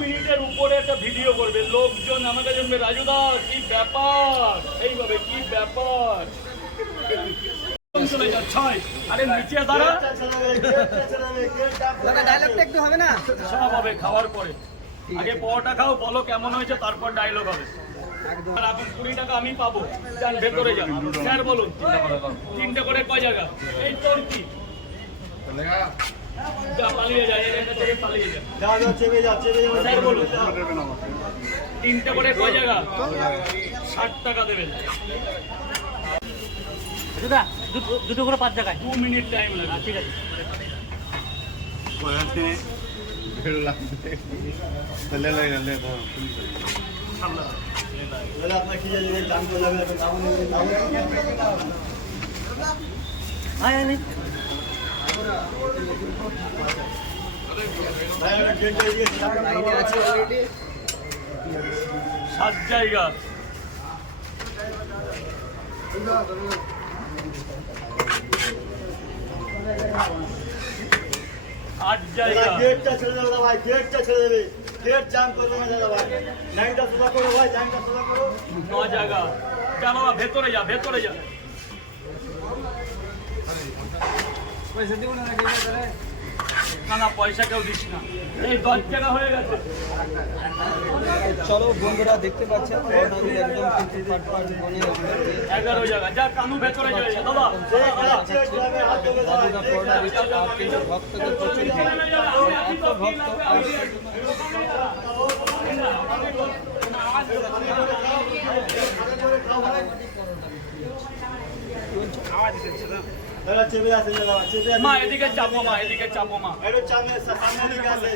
মিনিটের উপরে একটা ভিডিও করবে, লোকজন আমাকে জানবে রাজুদা কি ব্যাপার, এইভাবে কি ব্যাপার। চলে যা ছয়, আরে নিচে দাঁড়া, ডায়লগটা একটু হবে না? সব হবে খাওয়ার পরে। আগে পরোটা খাও, বলো কেমন হয়েছে, তারপর ডায়লগ হবে। আর এখন 20 টাকা আমি পাবো, যান ভেতরে যান। স্যার বলুন 3টে করে কয় জায়গা? এই তোর কি যা পালিয়ে যায়, এখান থেকে পালিয়ে যায়। স্যার বলুন 3টে করে কয় জায়গা? 60 টাকা দেবেন। দুটো করে 5 জায়গায় 2 মিনিট টাইম লাগে। ঠিক আছে। সাত জায়গা, আট জায়গা, গেটটা ছেড়ে দেবে ভাই, গেটটা ছেড়ে দেবে, গেট জাম করবে না দাদা ভাই। লাইনটা সোজা করো ভাই, লাইনটা সোজা করো। 9 জায়গা। যা বাবা ভেতরে যা, ভেতরে যা। না না পয়সা কেউ দিস না, এই 10 জায়গা হয়ে গেছে। চলো বন্ধুরা, দেখতে পাচ্ছেন একদম কিন্তু ফাটফাট বনে 11 জায়গা। যা কানু ভেতরে চলে যা দাদা। রাজুদা পরোটা দিচ্ছে। আর কিন্তু ভক্তদের প্রচুর ভিড়, এত ভক্ত দাদা চেপে আসেন দাদা, চেপে আসেন। মা এদিকে চাপো, মা এদিকে চাপো, মা একটু সামনে দিকে আসেন।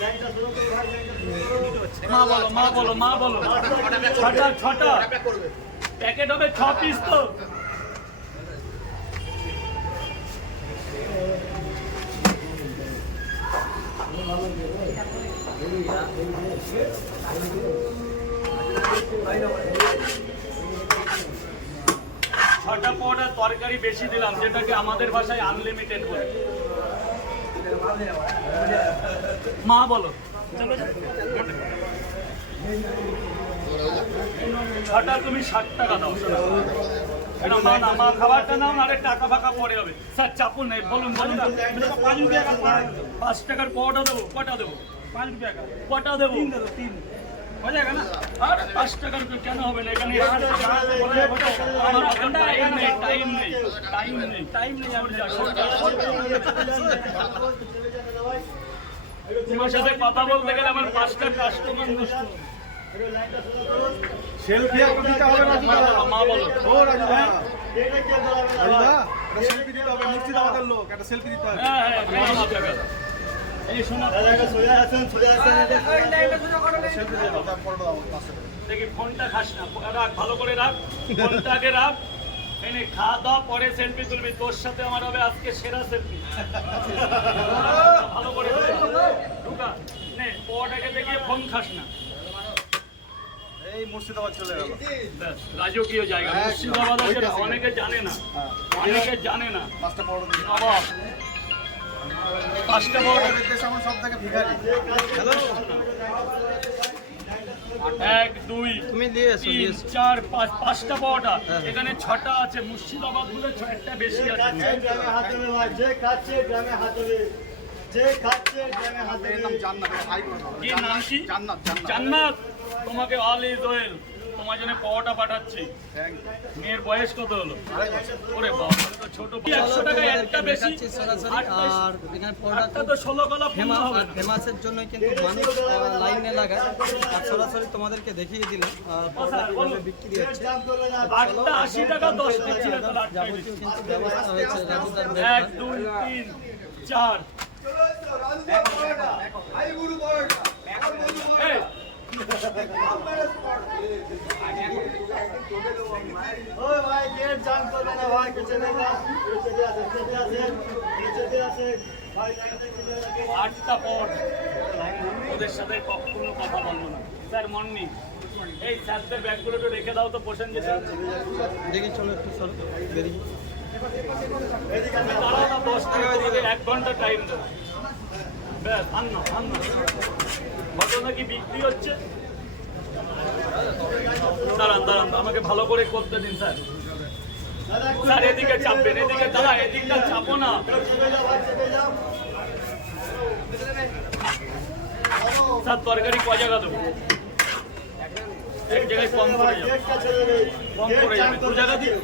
লাইনটা সোজা করো ভাই, লাইনটা সোজা করো। মা বলো, মা বলো, মা বলো। ছটা ছটা প্যাকেট হবে 6 পিস তো। ছটা পরোটা তরকারি বেশি দিলাম, যেটাকে আমাদের ভাষায় আনলিমিটেড বলে। মা বলো ছটা তুমি 60 টাকা দাও। এটা মা না, মা খাবারটা নাও, আরে টাকা ফাঁকা পরে হবে। স্যার চাপুন নেই, বলুন বলুন। 5 টাকার পরোটা দেবো, কটা দেবো? 5 টাকা কটা দেবো? 3 হয়ে যাবে না? আর 5 টাকার কেন হবে না? এখানে আমার টাইম নেই, টাইম নেই, টাইম নেই, টাইম নেই। তোমার সাথে কথা বলতে গেলে আমার 5টা কাস্টমার নষ্ট। সেলফি আর দিতে হবে রাজুদা। মা বলো। ও রাজুদা, এটা কে বলাবে রাজুদা? সেলফি দিতে হবে, মুর্শিদাবাদের লোক, একটা সেলফি দিতে হবে। হ্যাঁ হ্যাঁ এই শোনা দাদা একটু সোজা আসেন, সোজা আসেন। সেলফি দিয়ে দাও, তারপরে দাও। দেখি ফোনটা খাস না, রাখ ভালো করে রাখ, ফোনটা আগে রাখ। এনে খাওয়া দাওয়া পরে সেলফি তুলবি, তোর সাথে আমার হবে আজকে সেরা সেলফি। ভালো করে ঢুকা নে, পরটাকে দেখিয়ে ফোন খাস না। এই মুর্শিদাবাদ চলে গেল। ব্যাস, রাজকীয় জায়গা মুর্শিদাবাদ আছে, অনেকে জানে না, অনেকে জানে না। পাঁচটা বড় দিন। বাবা 5টা পরোটা। দেশ আমার সব থেকে ভিখারি। হ্যালো। 1 2 তুমি নিয়ে এসো, 3 4 5, 5টা পরোটা। এখানে 6টা আছে, মুর্শিদাবাদ বলে 6টা বেশি আছে। গ্রামে হাত দেবে ভাই, যে খাচ্ছে গ্রামে হাত দেবে, যে খাচ্ছে গ্রামে হাত দেবে। নাম জান্নাত, হাই করে দাও। কি নাম কি? জান্নাত, জান্নাত। জান্নাত, তোমাকে অল ইজ ওয়েল। তোমার জন্য পরোটা পাঠাচ্ছি। Thank you. মেয়ের বয়স কত হলো? আড়াই বছর। ওরে বাবা, তো ছোট। 100 টাকায় একটা বেশি। সরাসরি। আর এখানে পরোটা একটা তো 16 কলা পূর্ণ হবে না। ফেমাসের জন্য কিন্তু মানুষ লাইনে লাগায়। আর সরাসরি তোমাদেরকে দেখিয়ে দিলাম পরোটা কিভাবে বিক্রি হচ্ছে। জাম করবে না। আটটা 80 টাকা, 10 দিচ্ছি না, তাহলে 8টাই যাবতীয় দিচ্ছি। কিন্তু ব্যবস্থা হয়েছে রাজুদার 1 ব্যবস্থা। 2 3 4। এই, ও ভাই, গেট জাম করবে না ভাই, চেপে যান, চেপে আসেন, চেপে আসেন, চেপে আসেন ভাই, লাইনটা চেপে রাখেন। 8টা পট। ওদের সাথে কখনো কথা বলবো না। স্যার মর্নিং, এই স্যারদের ব্যাগগুলো একটু রেখে দাও তো, পোষণ যেতে। দেখি চলো একটু চলো বেরিয়ে। দাঁড়াও না, 10 টাকা 1 ঘন্টা টাইম দেবো। ব্যাস, আন না। নাকি বিক্রি হচ্ছে। দাঁড়ান দাঁড়ান, আমাকে ভালো করে করতে দিন স্যার। স্যার এদিকে চাপবেন, এদিকে দাঁড়া, এদিকটা চাপো না। স্যার তরকারি ক জায়গা দেবো? এক জায়গায় কম করে যাবে, কম করে যাবে, 2 জায়গা দিয়ে।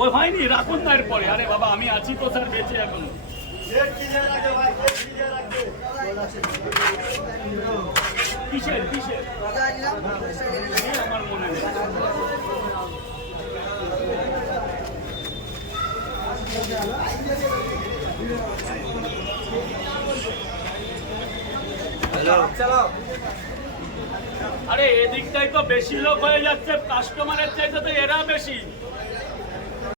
ওই হয়নি, রাখুন না এরপরে। আরে বাবা আমি আছি তো স্যার বেঁচে এখনো। কিসের কিসের আমার মনে নেই। আরে এদিকটাই তো বেশি লোক হয়ে যাচ্ছে, কাস্টমারের চাইতে তো এরা বেশি।